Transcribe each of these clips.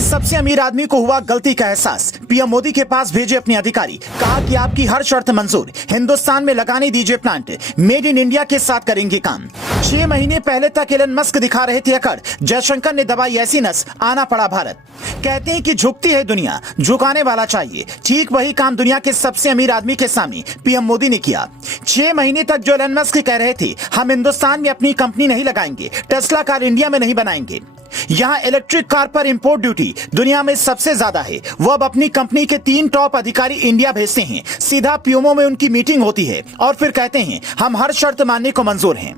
के सबसे अमीर आदमी को हुआ गलती का एहसास। पीएम मोदी के पास भेजे अपने अधिकारी, कहा कि आपकी हर शर्त मंजूर, हिंदुस्तान में लगाने दीजिए प्लांट, मेड इन इंडिया के साथ करेंगे काम। 6 महीने पहले तक एलन मस्क दिखा रहे थे अकड़, जयशंकर ने दबाई ऐसी नस, आना पड़ा भारत। कहते हैं कि झुकती है दुनिया, झुकाने वाला चाहिए। ठीक वही काम दुनिया के सबसे अमीर आदमी के सामने पीएम मोदी ने किया। 6 महीने तक जो एलन मस्क कह रहे थे हम हिंदुस्तान में अपनी कंपनी नहीं लगाएंगे, टेस्ला कार इंडिया में नहीं बनाएंगे, यहाँ इलेक्ट्रिक कार पर इंपोर्ट ड्यूटी दुनिया में सबसे ज्यादा है, वो अब अपनी कंपनी के 3 टॉप अधिकारी इंडिया भेजते हैं। सीधा पीएमओ में उनकी मीटिंग होती है और फिर कहते हैं हम हर शर्त मानने को मंजूर हैं,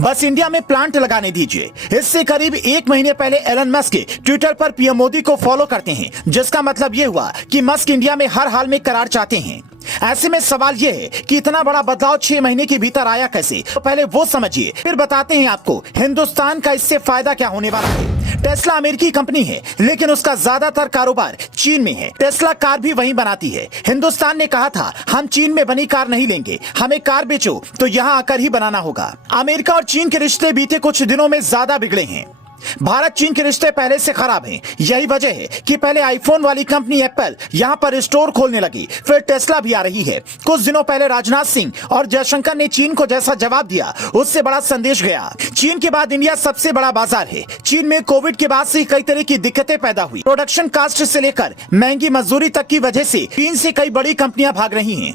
बस इंडिया में प्लांट लगाने दीजिए। इससे करीब 1 महीने पहले एलन मस्क ट्विटर पर पीएम मोदी को फॉलो करते हैं, जिसका मतलब यह हुआ कि मस्क इंडिया में हर हाल में करार चाहते हैं। ऐसे में सवाल यह है कि इतना बड़ा बदलाव 6 महीने के भीतर आया कैसे? तो पहले वो समझिए, फिर बताते हैं आपको हिंदुस्तान का इससे फायदा क्या होने वाला है। टेस्ला अमेरिकी कंपनी है, लेकिन उसका ज्यादातर कारोबार चीन में है। टेस्ला कार भी वहीं बनाती है। हिंदुस्तान ने कहा था हम चीन में बनी कार नहीं लेंगे, हमें कार बेचो तो यहाँ आकर ही बनाना होगा। अमेरिका और चीन के रिश्ते बीते कुछ दिनों में ज्यादा बिगड़े हैं। भारत चीन के रिश्ते पहले से खराब हैं। यही वजह है कि पहले आईफोन वाली कंपनी एप्पल यहां पर स्टोर खोलने लगी, फिर टेस्ला भी आ रही है। कुछ दिनों पहले राजनाथ सिंह और जयशंकर ने चीन को जैसा जवाब दिया, उससे बड़ा संदेश गया। चीन के बाद इंडिया सबसे बड़ा बाजार है। चीन में कोविड के बाद से कई तरह की दिक्कतें पैदा हुई। प्रोडक्शन कास्ट से लेकर महंगी मजदूरी तक की वजह से चीन से कई बड़ी कंपनियां भाग रही हैं।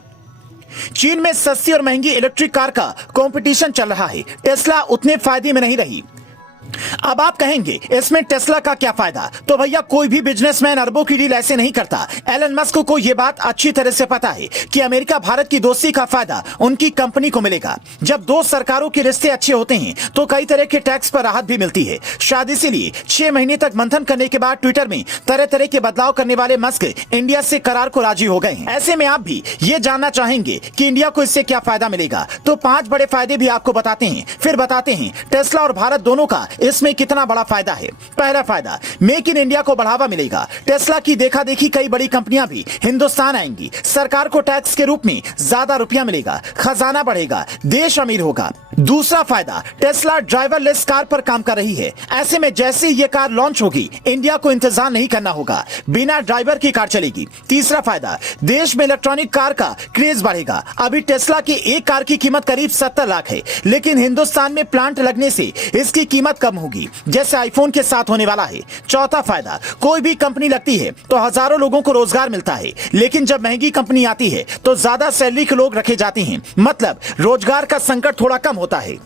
चीन में सस्ती और महंगी इलेक्ट्रिक कार का कंपटीशन चल रहा है। टेस्ला उतने फायदे में नहीं रही। अब आप कहेंगे इसमें टेस्ला का क्या फायदा? तो भैया कोई भी बिजनेसमैन अरबों की डील ऐसे नहीं करता। एलन मस्क को यह बात अच्छी तरह से पता है कि अमेरिका भारत की दोस्ती का फायदा उनकी कंपनी को मिलेगा। जब दो सरकारों के रिश्ते अच्छे होते हैं तो कई तरह के टैक्स पर राहत भी मिलती है। शायद इसीलिए 6 महीने तक मंथन करने के बाद ट्विटर में तरह तरह के बदलाव करने वाले मस्क इंडिया से करार को राजी हो गए हैं। ऐसे में आप भी ये जानना चाहेंगे कि इंडिया को इससे क्या फायदा मिलेगा, तो 5 बड़े फायदे भी आपको बताते हैं। फिर बताते हैं टेस्ला और भारत दोनों का इसमें कितना बड़ा फायदा है। पहला फायदा, मेक इन इंडिया को बढ़ावा मिलेगा। टेस्ला की देखा देखी कई बड़ी कंपनियां भी हिंदुस्तान आएंगी। सरकार को टैक्स के रूप में ज्यादा रुपया मिलेगा, खजाना बढ़ेगा, देश अमीर होगा। दूसरा फायदा, टेस्ला ड्राइवरलेस कार पर काम कर रही है। ऐसे में जैसे ही ये कार लॉन्च होगी इंडिया को इंतजार नहीं करना होगा, बिना ड्राइवर की कार चलेगी। तीसरा फायदा, देश में इलेक्ट्रॉनिक कार का क्रेज बढ़ेगा। अभी टेस्ला की एक कार की कीमत करीब 70 लाख है, लेकिन हिंदुस्तान में प्लांट लगने से इसकी कीमत कम होगी, जैसे आईफोन के साथ होने वाला है। चौथा फायदा, कोई भी कंपनी लगती है तो हजारों लोगों को रोजगार मिलता है, लेकिन जब महंगी कंपनी आती है तो ज्यादा सैलरी के लोग रखे जाते हैं, मतलब रोजगार का संकट थोड़ा कम होता है।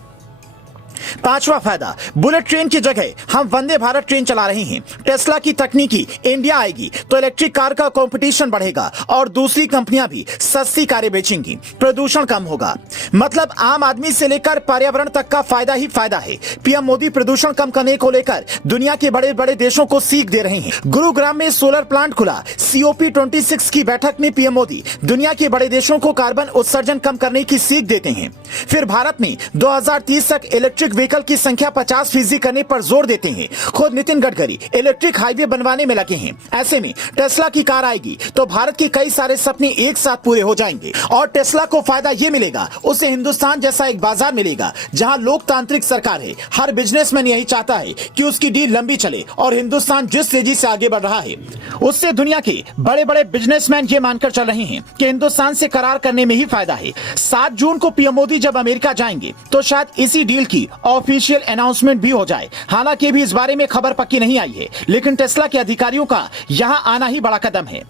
पांचवा फायदा, बुलेट ट्रेन की जगह हम वंदे भारत ट्रेन चला रहे हैं। टेस्ला की तकनीकी इंडिया आएगी तो इलेक्ट्रिक कार का कंपटीशन बढ़ेगा और दूसरी कंपनियां भी सस्ती कारें बेचेंगी, प्रदूषण कम होगा। मतलब आम आदमी से लेकर पर्यावरण तक का फायदा ही फायदा है। पीएम मोदी प्रदूषण कम करने को लेकर दुनिया के बड़े बड़े देशों को सीख दे रहे हैं। गुरुग्राम में सोलर प्लांट खुला। COP26 की बैठक में पीएम मोदी दुनिया के बड़े देशों को कार्बन उत्सर्जन कम करने की सीख देते हैं। फिर भारत में 2030 तक इलेक्ट्रिक व्हीकल की संख्या 50% करने पर जोर देते हैं। खुद नितिन गडकरी इलेक्ट्रिक हाईवे बनवाने में लगे हैं। ऐसे में टेस्ला की कार आएगी तो भारत के कई सारे सपने एक साथ पूरे हो जाएंगे। और टेस्ला को फायदा ये मिलेगा, उसे हिंदुस्तान जैसा एक बाजार मिलेगा जहां लोकतांत्रिक सरकार है। हर बिजनेसमैन यही चाहता है कि उसकी डील लंबी चले, और हिंदुस्तान जिस तेजी से आगे बढ़ रहा है उससे दुनिया के बड़े बड़े बिजनेसमैन ये मानकर चल रहे हैं कि हिंदुस्तान से करार करने में ही फायदा है। 7 जून को पीएम मोदी जब अमेरिका जाएंगे तो शायद इसी डील की ऑफिशियल अनाउंसमेंट भी हो जाए। हालांकि भी इस बारे में खबर पक्की नहीं आई है, लेकिन टेस्ला के अधिकारियों का यहां आना ही बड़ा कदम है।